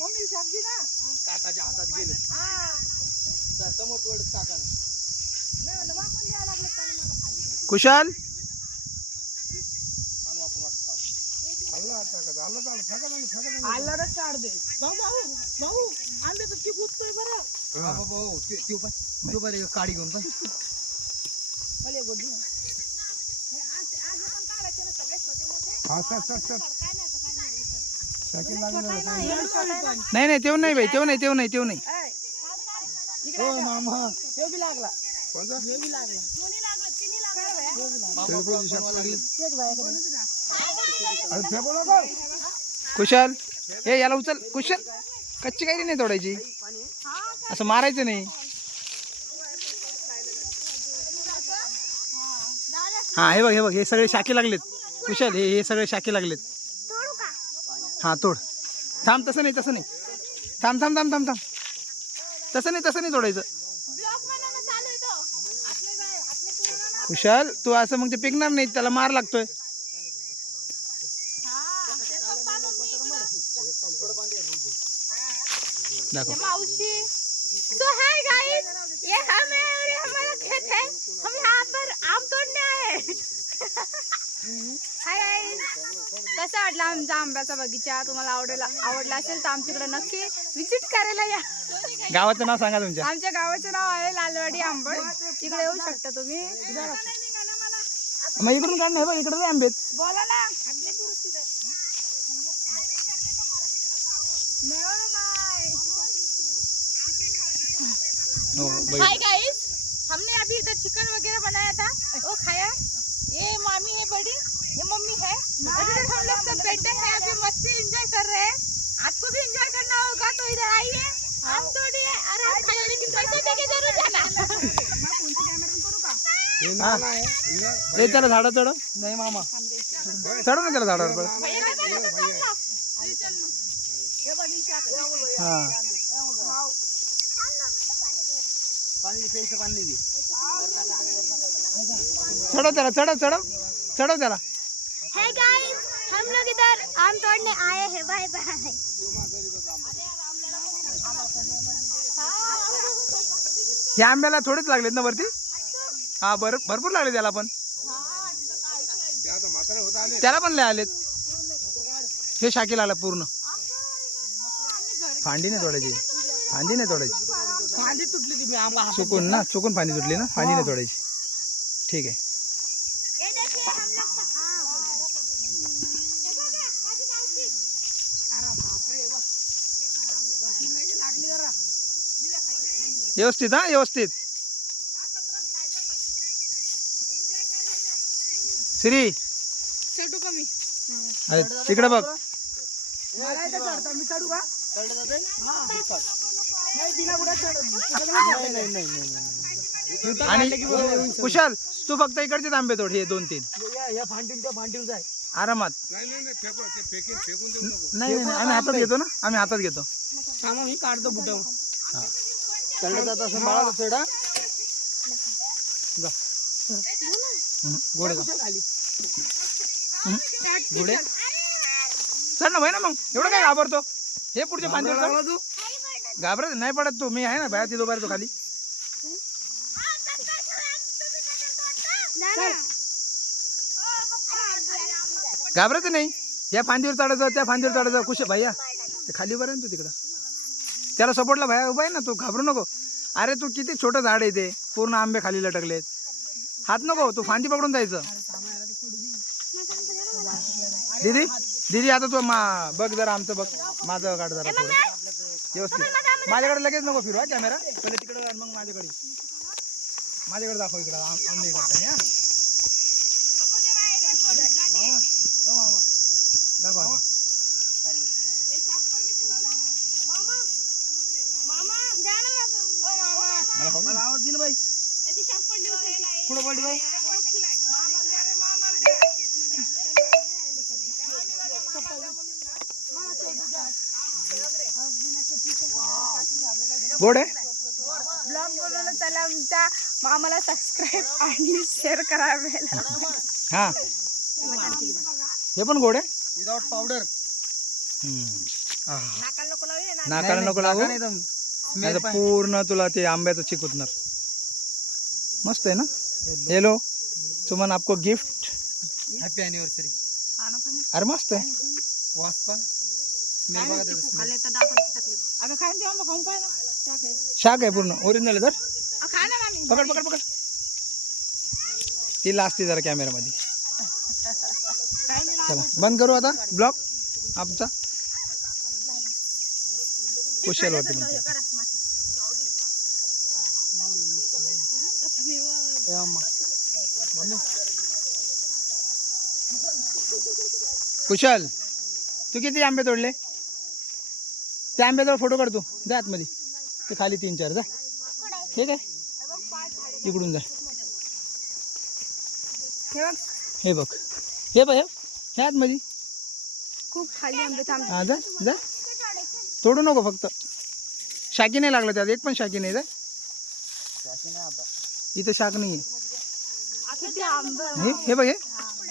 Mummy सब्जी ना काकाच्या हातात गेले समोर तोड काकानं मी म्हणलं वाकून द्यावं लागलं त्याने मला खाली. कुशाल आल्लारच काढ दे. भाऊ भाऊ भाऊ आंबे तर चिक उठतोय बरं. भाऊ तू पाय काडी घेऊन पाय भले बोल दे. हे आज आज पण काढायचे ना सगळे छोटे मोठे. हा चल चल चल काय नाही आता काय नाही. शाकील लागणार नाही नाही तेव्हा नाही बाई तेव्हा नाही तेव्हा नाही तेव्हा नाही ऐ, इकडे हो ये. मामा हे बी लागला. कोणता हे बी लागला. दोन्ही लागलं, तिन्ही लागलं. शेवटची शाकी लागली. एक बाया कडे. अरे फेकू नको. कुशाल हे याला उचल कुशाल कच्ची काही नाही तोडायची असं मारायचं नाही. हा हे बघ हे सगळे शाखे लागलेत कुशाल हे सगळे शाखे लागलेत. हा तोड थांब तसं नाही थांब थांब थांब थांब थांब तसं नाही तोडायचं. कुशाल तू असं मग ते पिकणार नाही त्याला मार लागतोय. दाखव मौसी तो हाय गाइस ये हम है और ये हमारा खेत है हम यहाँ पर आम तोड़ने आए हाय गाइस कसा वाटला आमचा आंब्याचा बगीचा तुम्हाला आवडला असेल तर आमच्याकडे नक्की विजिट करायला या. गावाचं नाव सांगा तुमच्या. आमच्या गावाचे नाव आहे लालवाडी आंबड. तिकडे येऊ शकता तुम्ही. मग इकडून काढ नाही बघ इकडे आंबेत. बोला ना. हाय गाइस हमने अभी इधर चिकन वगैरह बनाया था वो खाया. ये मामी है बड़ी ये मम्मी है. इधर हम लोग सब बैठे हैं अभी मस्ती एंजॉय कर रहे हैं. आपको भी एंजॉय करना होगा तो इधर आइए आम तोड़िए और आम खाइए लेकिन पैसा देके जरूर जाना. हे नाना आहे. हिला- ए त्याला झाडं चढव. नाही मामा चढव ना त्याला झाडावर परत. हा पाणी प्यायचं पाणी घे चढव त्याला. है गाइस हम लोग इधर आम तोड़ने आए हैं. Bye bye. हे आंब्याला थोडेच लागलेत ना वरती. हा भरपूर लागले त्याला पण. ते आता म्हातारे होत आले. त्याला पण लय आलेत. हे शाखेला आला पूर्ण. फांदी नाही तोडायची. फांदी तुटली ती मी आंबा चुकून फांदी तुटली ना. फांदी नाही तोडायची. ठीक आहे. ये देखिए हम लोग व्यवस्थित हा व्यवस्थित. श्री छोटू कमी. अरे तिकडे बघ. मला इथं चढता मी चढू का? नाही बिना बुडा चढत. आणि कुशाल तू फक्त इकडचेच आंबे तोड. हे 2-3 या फांटील त्या फांटील जाय आरामात. नाही फेकू ते फेकून देऊ नको. नाही आम्ही हातात घेतो ना. हातात घेतो. थांबा मी काढतो बुट. चढत असं बाळा चढा गोडे खाली गोडे चढ ना भाई ना. मग एवढं काय घाबरतो. हे पुढच्या फांदीवर तू घाबरत नाही पडत. तू मी आहे ना बाहेर तिथं उभा तो खाली. घाबरत नाही. या फांदीवर चढायचं त्या फांदीवर चढायचं. कुश भैया ते खाली उभा आहे ना तू तिकडं. त्याला सपोर्टला भैया उभा आहे ना. तू घाबरू नको. अरे तू किती छोटं झाड आहे ते. पूर्ण आंबे खाली लटकलेत. हात नको तू फांदी पकडून जायचं. दीदी आता तू बघ जरा आमचं बघ. माझं काढ जरा थोडं व्यवस्थित. माझ्याकडे लगेच नको फिरू हा कॅमेरा. पहिले तिकडे मग माझ्याकडे दाखव. इकडे आंबे काढताना मामा दाखव आता. मला खाऊ दे. आवाज दे ना बाई कुठं पडली बाई. गोड आहे. ब्लॉग बनवलं चला आमच्या मामाला सबस्क्राईब आणि शेअर करायला. हा हे पण गोड आहे. विदाउट पावडर नाकाला नको लावू, नाकाला नको लागू नाही तर पूर्ण तुला ते आंब्याचं चिकूतणार. मस्त आहे ना. हेलो सुमन, आपको गिफ्ट. Happy anniversary. अरे मस्त आहे. वास पण स्मेल बघा त्याचा smell. अगं खायला देवा मग खाऊन पाहिजे शाक आहे. शाक आहे पूर्ण ओरिजिनल आहे. तर खा ना मामी. पकड पकड पकड. ती लास्ट जरा कॅमेरामध्ये. चला बंद करू आता ब्लॉग आमचा. कुशल होते म्हणते. ए अम्मा. कुशल तू किती आंबे तोडले? त्या आंब्याजवळ फोटो काढ तू. जा आतमध्ये. ते खाली 3-4 जा. ठीक आहे इकडून जा. हे बघ हे बघ हे आतमध्ये. खूप खाली आंबे थांब. हा जा जा. तोडू नको फक्त. शाकी नाही लागलं त्यात. एक पण शाकी नाही. जा इथं शाक नाही आहे. किती आंबे. हे बघ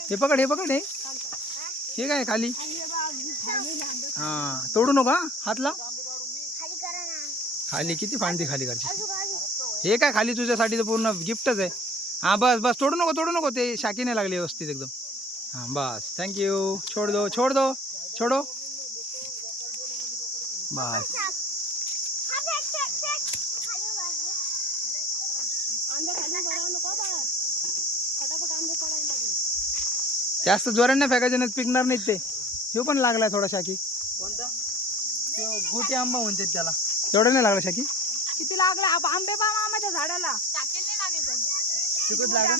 हे पकड. हे पकड. हे काय खाली. हा तोडू नको. हा हात लाव. खाली किती फांदी खाली करची. हे काय खाली तुझ्यासाठी तर पूर्ण गिफ्टच आहे. हा बस बस. तोडू नको. ते शाकी नाही लागली व्यवस्थित एकदम. हा बस थँक्यू. छोड़ दो छोड़ो बस. जास्त जोराने नाही फेकायचे नाही, पिकणार नाहीत ते. हे पण लागलाय थोडा शाकी. कोणता? तो गोटी आंबा म्हणतात त्याला. तेवढा नाही लागला शाकी. किती लागले आंबे पहा मामाच्या झाडाला. चिकूत लागला.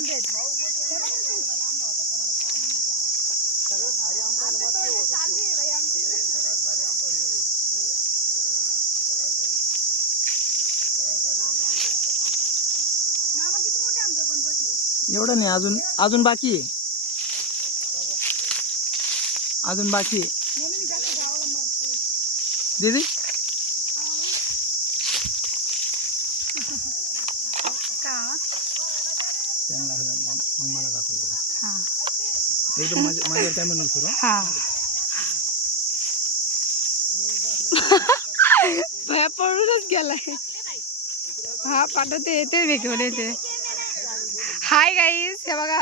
एवढं नाही. अजून बाकी आहे. दीदी त्यांना मग मला दाखवलं. एकदम माझ्यावर काय म्हणून सुरू. भया पळूनच गेलाय. हा पाठवते ते भेटवले ते. हाय गाईस हे बघा.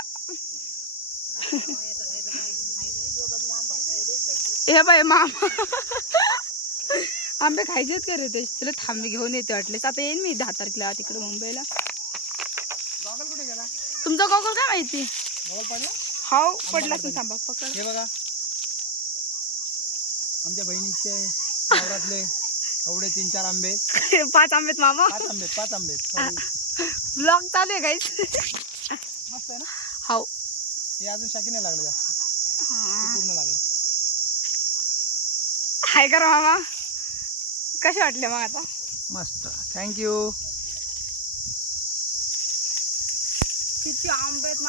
हे बाय मामा आंबे खायचेच का रे. ते तुला थांबे घेऊन येते वाटलेस. आता येईन मी 10 तारखेला तिकडे मुंबईला. तुमचा गॉगल काय माहिती. हाव पडला तू. थांबा पकड. हे बघा आमच्या बहिणीचे नवरातले एवढे 3-4 आंबे. 5 आंबेत मामा. 5 आंबे. ब्लॉग चालू आहे गाईस. मस्त आहे ना. हाव हे अजून शाकी नाही लागलं जास्त. ते पूर्ण लागलं. हाय करा मामा. कसे वाटले मग आता. मस्त थँक्यू. किती आंबे आहेत